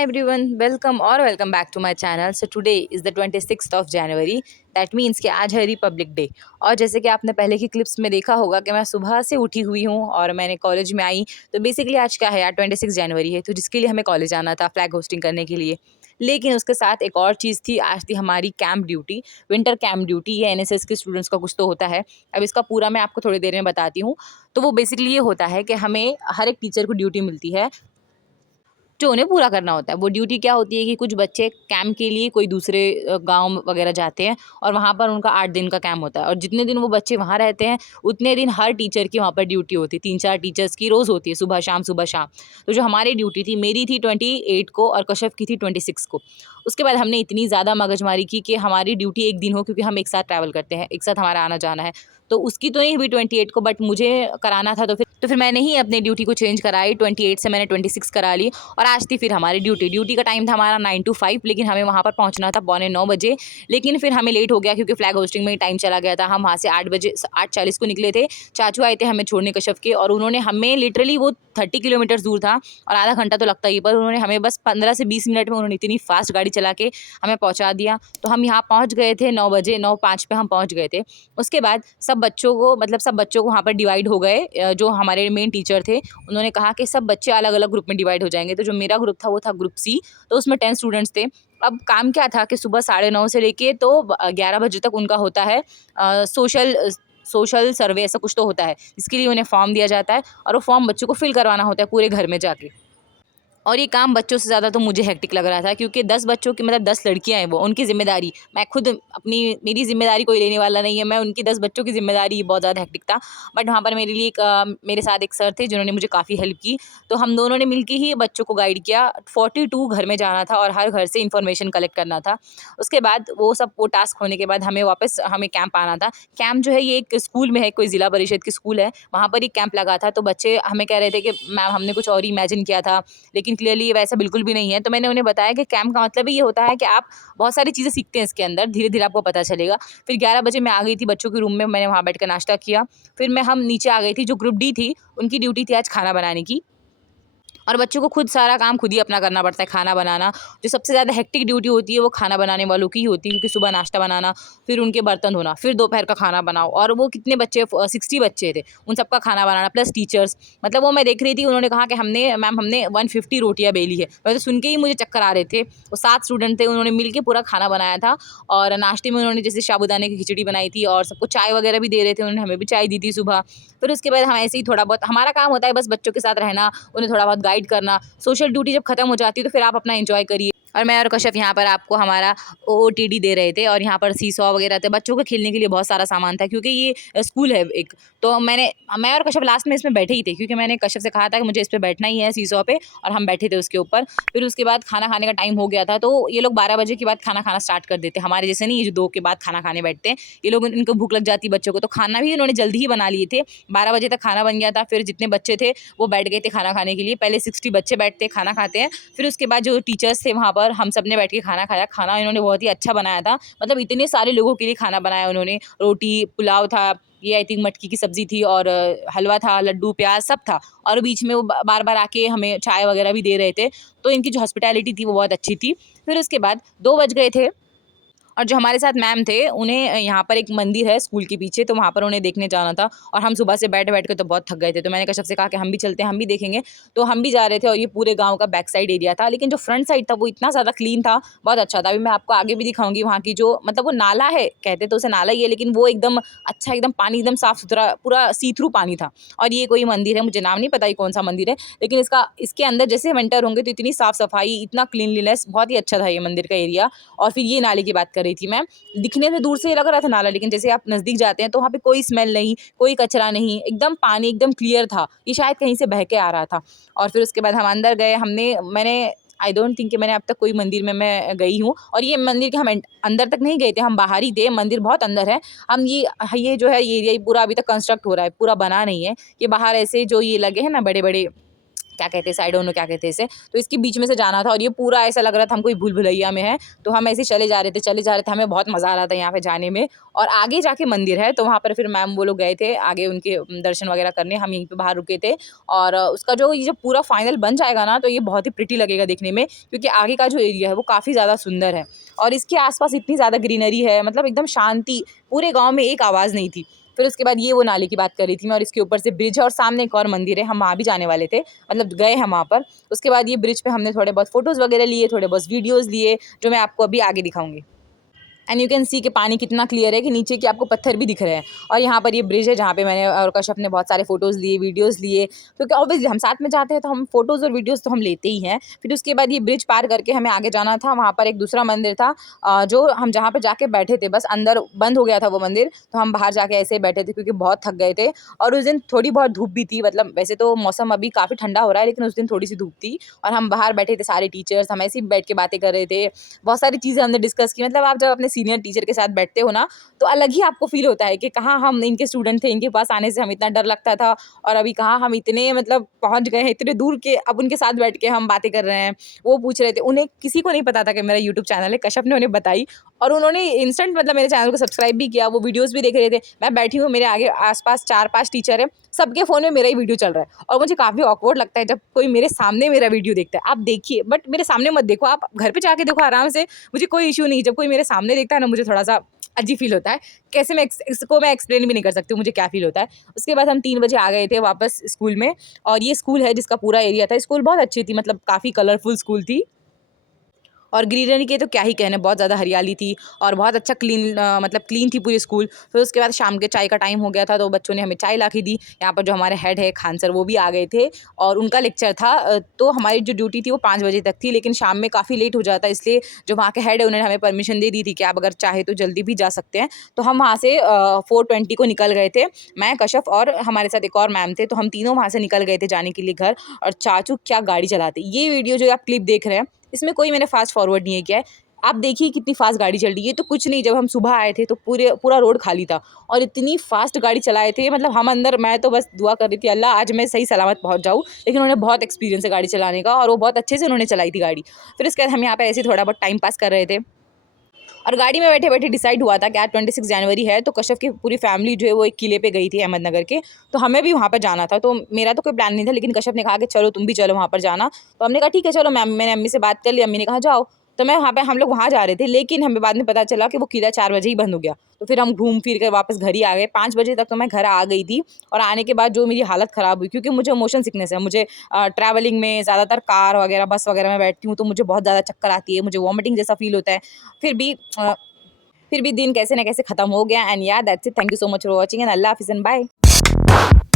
Hi everyone, welcome back to my channel. So today is the 26th of January. That means कि आज है Republic day. और जैसे कि आपने पहले की क्लिप्स में देखा होगा कि मैं सुबह से उठी हुई हूँ और मैंने कॉलेज में आई। तो बेसिकली आज क्या है यार, 26 जनवरी है, तो जिसके लिए हमें कॉलेज आना था फ्लैग होस्टिंग करने के लिए। लेकिन उसके साथ एक और चीज़ थी, आज थी हमारी camp duty, winter camp duty. ये एनएसएस के स्टूडेंट्स का कुछ तो होता है। अब इसका पूरा मैं आपको थोड़ी देर में बताती हूँ। तो वो बेसिकली ये होता है कि हमें हर एक टीचर को ड्यूटी मिलती है जो उन्हें पूरा करना होता है। वो ड्यूटी क्या होती है कि कुछ बच्चे कैंप के लिए कोई दूसरे गाँव वगैरह जाते हैं और वहाँ पर उनका 8 दिन का कैंप होता है, और जितने दिन वो बच्चे वहाँ रहते हैं उतने दिन हर टीचर की वहाँ पर ड्यूटी होती है। 3-4 टीचर्स की रोज़ होती है, सुबह शाम सुबह शाम। तो जो हमारी ड्यूटी थी, मेरी थी 28 को और कश्यप की थी 26 को। उसके बाद हमने इतनी ज़्यादा मगजमारी की कि हमारी ड्यूटी एक दिन हो, क्योंकि हम एक साथ ट्रैवल करते हैं, एक साथ हमारा आना जाना है। तो उसकी तो नहीं हुई 28 को, बट मुझे कराना था, तो फिर मैंने ही अपनी ड्यूटी को चेंज कराई। 28 से मैंने 26 करा ली। और आज थी फिर हमारी ड्यूटी का टाइम था हमारा 9 to 5, लेकिन हमें वहाँ पर पहुँचना था 8:45 बजे। लेकिन फिर हमें लेट हो गया क्योंकि फ्लैग होस्टिंग में ही टाइम चला गया था। हम वहाँ से 8 बजे 8:40 को निकले थे। चाचू आए थे हमें छोड़ने कश्यप के, और उन्होंने हमें लिटरली, वो 30 किलोमीटर दूर था और आधा घंटा तो लगता ही, पर उन्होंने हमें बस 15 से 20 मिनट में उन्होंने इतनी फास्ट गाड़ी चला के हमें पहुँचा दिया। तो हम यहाँ पहुँच गए थे 9 बजे, 9:05 पे हम पहुँच गए थे। उसके बाद सब बच्चों को वहाँ पर डिवाइड हो गए। जो हमारे मेन टीचर थे उन्होंने कहा कि सब बच्चे अलग अलग ग्रुप में डिवाइड हो जाएंगे। तो जो मेरा ग्रुप था वो था ग्रुप सी। तो उसमें 10 स्टूडेंट्स थे। अब काम क्या था कि सुबह 9:30 से लेके तो 11 बजे तक उनका होता है सोशल सर्वे, ऐसा कुछ तो होता है। इसके लिए उन्हें फॉर्म दिया जाता है और वो फॉर्म बच्चों को फिल करवाना होता है पूरे घर में जाके। और ये काम बच्चों से ज़्यादा तो मुझे हेक्टिक लग रहा था, क्योंकि 10 बच्चों की, मतलब 10 लड़कियां हैं, वो उनकी ज़िम्मेदारी मैं खुद, मेरी ज़िम्मेदारी कोई लेने वाला नहीं है, मैं उनकी 10 बच्चों की ज़िम्मेदारी, बहुत ज़्यादा हेक्टिक था। बट वहाँ पर मेरे लिए मेरे साथ एक सर थे जिन्होंने मुझे काफ़ी हेल्प की। तो हम दोनों ने मिलकर ही बच्चों को गाइड किया। 42 घर में जाना था और हर घर से इन्फॉर्मेशन कलेक्ट करना था। उसके बाद वो टास्क होने के बाद हमें कैंप आना था। कैंप जो है ये एक स्कूल में है, कोई ज़िला परिषद की स्कूल है, वहाँ पर ही कैंप लगा था। तो बच्चे हमें कह रहे थे कि मैम हमने कुछ और ही इमेजिन किया था, लेकिन क्लियरली ये वैसा बिल्कुल भी नहीं है। तो मैंने उन्हें बताया कि कैंप का मतलब ही ये होता है कि आप बहुत सारी चीज़ें सीखते हैं इसके अंदर, धीरे धीरे आपको पता चलेगा। फिर 11 बजे मैं आ गई थी बच्चों के रूम में, मैंने वहाँ बैठ कर नाश्ता किया। फिर हम नीचे आ गई थी। जो ग्रुप डी थी उनकी ड्यूटी थी आज खाना बनाने की, और बच्चों को खुद सारा काम खुद ही अपना करना पड़ता है, खाना बनाना। जो सबसे ज़्यादा हेक्टिक ड्यूटी होती है वो खाना बनाने वालों की ही होती है, क्योंकि सुबह नाश्ता बनाना, फिर उनके बर्तन धोना, फिर दोपहर का खाना बनाओ। और वो कितने बच्चे, 60 बच्चे थे, उन सबका खाना बनाना प्लस टीचर्स। मतलब वो मैं देख रही थी, उन्होंने कहा कि हमने 150 रोटियाँ बेली है। मैं तो सुन के ही मुझे चक्कर आ रहे थे। वो 7 स्टूडेंट थे, उन्होंने मिल के पूरा खाना बनाया था। और नाश्ते में उन्होंने जैसे साबूदाने की खिचड़ी बनाई थी, और सबको चाय वगैरह भी दे रहे थे, उन्होंने हमें भी चाय दी थी सुबह। फिर उसके बाद हम ऐसे ही थोड़ा बहुत, हमारा काम होता है बस बच्चों के साथ रहना, उन्हें थोड़ा बहुत गाइड करना। सोशल ड्यूटी जब खत्म हो जाती है तो फिर आप अपना एंजॉय करिए। और मैं और कश्यप यहाँ पर आपको हमारा ओटीडी दे रहे थे, और यहाँ पर सीसॉ वगैरह थे, बच्चों के खेलने के लिए बहुत सारा सामान था, क्योंकि ये स्कूल है एक। तो मैं और कश्यप लास्ट में इसमें बैठे ही थे, क्योंकि मैंने कश्यप से कहा था कि मुझे इस पर बैठना ही है, सीसॉ पे, और हम बैठे थे उसके ऊपर। फिर उसके बाद खाना खाने का टाइम हो गया था, तो ये लोग 12 बजे के बाद खाना खाना स्टार्ट कर देते, हमारे जैसे नहीं, ये जो 2 के बाद खाना खाने बैठते हैं। ये लोग, इनको भूख लग जाती बच्चों को, तो खाना भी उन्होंने जल्दी ही बना लिए थे। 12 बजे तक खाना बन गया था। फिर जितने बच्चे थे वो बैठ गए थे खाना खाने के लिए। पहले 60 बच्चे बैठते खाना खाते हैं, फिर उसके बाद जो टीचर्स थे वहाँ पर, हम सब ने बैठ के खाना खाया। खाना इन्होंने बहुत ही अच्छा बनाया था, मतलब इतने सारे लोगों के लिए खाना बनाया उन्होंने। रोटी, पुलाव था, ये आई थिंक मटकी की सब्जी थी, और हलवा था, लड्डू, प्याज सब था। और बीच में वो बार बार आके हमें चाय वगैरह भी दे रहे थे। तो इनकी जो हॉस्पिटैलिटी थी वो बहुत अच्छी थी। फिर उसके बाद 2 बज गए थे, और जो हमारे साथ मैम थे उन्हें यहाँ पर एक मंदिर है स्कूल के पीछे, तो वहाँ पर उन्हें देखने जाना था। और हम सुबह से बैठ बैठ के तो बहुत थक गए थे, तो मैंने कश्यप से कहा कि हम भी चलते हैं, हम भी देखेंगे। तो हम भी जा रहे थे, और ये पूरे गाँव का बैक साइड एरिया था, लेकिन जो फ्रंट साइड था वो इतना ज़्यादा क्लीन था, बहुत अच्छा था। अभी मैं आपको आगे भी दिखाऊंगी वहाँ की, जो मतलब वो नाला है, कहते तो उसे नाला ही है, लेकिन वो एकदम अच्छा, एकदम पानी एकदम साफ सुथरा, पूरा सी थ्रू पानी था। और ये कोई मंदिर है, मुझे नाम नहीं पता ये कौन सा मंदिर है, लेकिन इसके अंदर जैसे हम एंटर होंगे तो इतनी साफ सफाई, इतना क्लीनलीनेस, बहुत ही अच्छा था ये मंदिर का एरिया। और फिर ये नाले की बात कर रही थी मैं, दिखने में दूर से लग रहा था नाला, लेकिन जैसे आप नज़दीक जाते हैं तो वहाँ पे कोई स्मेल नहीं, कोई कचरा नहीं, एकदम पानी एकदम क्लियर था। ये शायद कहीं से बह के आ रहा था। और फिर उसके बाद हम अंदर गए। मैंने आई डोंट थिंक कि मैंने अब तक कोई मंदिर में मैं गई हूँ। और ये मंदिर के हम अंदर तक नहीं गए थे, हम बाहर ही थे, मंदिर बहुत अंदर है। हम ये जो है ये एरिया पूरा अभी तक कंस्ट्रक्ट हो रहा है, पूरा बना नहीं है। ये बाहर ऐसे जो ये लगे हैं ना बड़े बड़े क्या कहते हैं, आई डोंट नो क्या कहते हैं इसे। तो इसके बीच में से जाना था और ये पूरा ऐसा लग रहा था हम कोई भूल भुलैया में है। तो हम ऐसे चले जा रहे थे, हमें बहुत मज़ा आ रहा था यहाँ पे जाने में। और आगे जाके मंदिर है, तो वहाँ पर फिर मैम वो लोग गए थे आगे उनके दर्शन वगैरह करने, हम यहीं पे बाहर रुके थे। और उसका जो ये जब पूरा फाइनल बन जाएगा ना, तो ये बहुत ही प्रिटी लगेगा देखने में, क्योंकि आगे का जो एरिया है वो काफ़ी ज़्यादा सुंदर है और इसके आसपास इतनी ज़्यादा ग्रीनरी है, मतलब एकदम शांति, पूरे गाँव में एक आवाज़ नहीं थी। फिर उसके बाद ये वो नाले की बात कर रही थी मैं, और इसके ऊपर से ब्रिज है और सामने एक और मंदिर है, हम वहाँ भी जाने वाले थे, मतलब गए हैं वहाँ पर। उसके बाद ये ब्रिज पे हमने थोड़े बहुत फ़ोटोज़ वगैरह लिए, थोड़े बहुत वीडियोज़ लिए, जो मैं आपको अभी आगे दिखाऊँगी। एंड यू कैन सी कि पानी कितना क्लियर है कि नीचे के आपको पत्थर भी दिख रहे हैं। और यहाँ पर ये ब्रिज है जहाँ पे मैंने और कश्यप ने बहुत सारे फ़ोटोज़ लिए, वीडियोज़ लिए, क्योंकि ऑब्वियसली हम साथ में जाते हैं तो हम फ़ोटोज़ और वीडियोज़ तो हम लेते ही हैं। फिर उसके बाद ये ब्रिज पार करके हमें आगे जाना था, वहाँ पर एक दूसरा मंदिर था, जो हम जहाँ पे जाके बैठे थे, बस अंदर बंद हो गया था वो मंदिर, तो हम बाहर जाके ऐसे ही बैठे थे क्योंकि बहुत थक गए थे। और उस दिन थोड़ी बहुत धूप भी थी, मतलब वैसे तो मौसम अभी काफ़ी ठंडा हो रहा है, लेकिन उस दिन थोड़ी-सी धूप थी और हम बाहर बैठे थे सारे टीचर्स, हम ऐसे ही बैठ के बातें कर रहे थे। बहुत सारी चीज़ें हमने डिस्कस की, मतलब आप जब अपने सीनियर टीचर के साथ बैठते हो ना, तो अलग ही आपको फ़ील होता है कि कहाँ हम इनके स्टूडेंट थे, इनके पास आने से हमें इतना डर लगता था और अभी कहाँ हम इतने मतलब पहुँच गए हैं, इतने दूर के अब उनके साथ बैठ के हम बातें कर रहे हैं। वो पूछ रहे थे, उन्हें किसी को नहीं पता था कि मेरा यूट्यूब चैनल है, कश्यप ने उन्हें बताई और उन्होंने इंस्टेंट मतलब मेरे चैनल को सब्सक्राइब भी किया, वो वीडियोज़ भी देख रहे थे। मैं बैठी हूँ, मेरे आगे आस-पास 4-5 टीचर हैं, सबके फ़ोन में मेरा ही वीडियो चल रहा है और मुझे काफ़ी ऑकवर्ड लगता है जब कोई मेरे सामने मेरा वीडियो देखता है। आप देखिए, बट मेरे सामने मत देखो, आप घर पे जाके देखो आराम से, मुझे कोई इश्यू नहीं। जब कोई मेरे सामने देखता है ना, मुझे थोड़ा-सा अजीब फ़ील होता है। कैसे मैं इसको मैं एक्सप्लेन भी नहीं कर सकती हूँ मुझे क्या फ़ील होता है। उसके बाद हम 3 बजे आ गए थे वापस स्कूल में और ये स्कूल है जिसका पूरा एरिया था। स्कूल बहुत अच्छी थी, मतलब काफ़ी कलरफुल स्कूल थी। और ग्रीनरी के तो क्या ही कहने, बहुत ज़्यादा हरियाली थी और बहुत अच्छा मतलब क्लीन थी पूरी स्कूल। फिर उसके बाद शाम के चाय का टाइम हो गया था, तो बच्चों ने हमें चाय ला के दी। यहाँ पर जो हमारे हेड है खान सर, वो भी आ गए थे और उनका लेक्चर था। तो हमारी जो ड्यूटी थी वो 5 बजे तक थी, लेकिन शाम में काफ़ी लेट हो जाता, इसलिए जो वहाँ के हेड है उन्होंने हमें परमिशन दे दी थी कि आप अगर चाहे तो जल्दी भी जा सकते हैं। तो हम वहाँ से 4:20 को निकल गए थे। मैं, कश्यप और हमारे साथ एक और मैम थे, तो हम तीनों वहाँ से निकल गए थे जाने के लिए घर। और चाचू क्या गाड़ी चलाते! ये वीडियो जो आप क्लिप देख रहे हैं, इसमें कोई मैंने फ़ास्ट फॉरवर्ड नहीं किया है। आप देखिए कितनी फ़ास्ट गाड़ी चल रही है। ये तो कुछ नहीं, जब हम सुबह आए थे तो पूरा रोड खाली था और इतनी फ़ास्ट गाड़ी चलाए थे, मतलब हम अंदर, मैं तो बस दुआ कर रही थी अल्लाह आज मैं सही सलामत पहुँच जाऊँ। लेकिन उन्हें बहुत एक्सपीरियंस है गाड़ी चलाने का और वो बहुत अच्छे से उन्होंने चलाई थी गाड़ी। फिर उसके बाद हम यहाँ पे ऐसे ही थोड़ा बहुत टाइम पास कर रहे थे और गाड़ी में बैठे-बैठे डिसाइड हुआ था कि आज 26 जनवरी है, तो कश्यप की पूरी फैमिली जो है वो एक किले पे गई थी अहमदनगर के, तो हमें भी वहाँ पर जाना था। तो मेरा तो कोई प्लान नहीं था, लेकिन कश्यप ने कहा कि चलो तुम भी चलो वहाँ पर जाना। तो हमने कहा ठीक है चलो मैम, मैंने अम्मी से बात कर ली, अम्मी ने कहा जाओ। तो मैं वहाँ पे हम लोग वहाँ जा रहे थे, लेकिन हमें बाद में पता चला कि वो किला 4 बजे ही बंद हो गया। तो फिर हम घूम फिर कर वापस घर ही आ गए। 5 बजे तक तो मैं घर आ गई थी और आने के बाद जो मेरी हालत ख़राब हुई, क्योंकि मुझे मोशन सिकनेस है। मुझे ट्रैवलिंग में ज़्यादातर कार वगैरह, बस वगैरह में बैठती हूँ तो मुझे बहुत ज़्यादा चक्कर आती है, मुझे वॉमिटिंग जैसा फ़ील होता है। फिर भी दिन कैसे न कैसे ख़त्म हो गया and yeah that's it. Thank you so much for watching and अल्लाह हाफ़िज़ एंड बाय।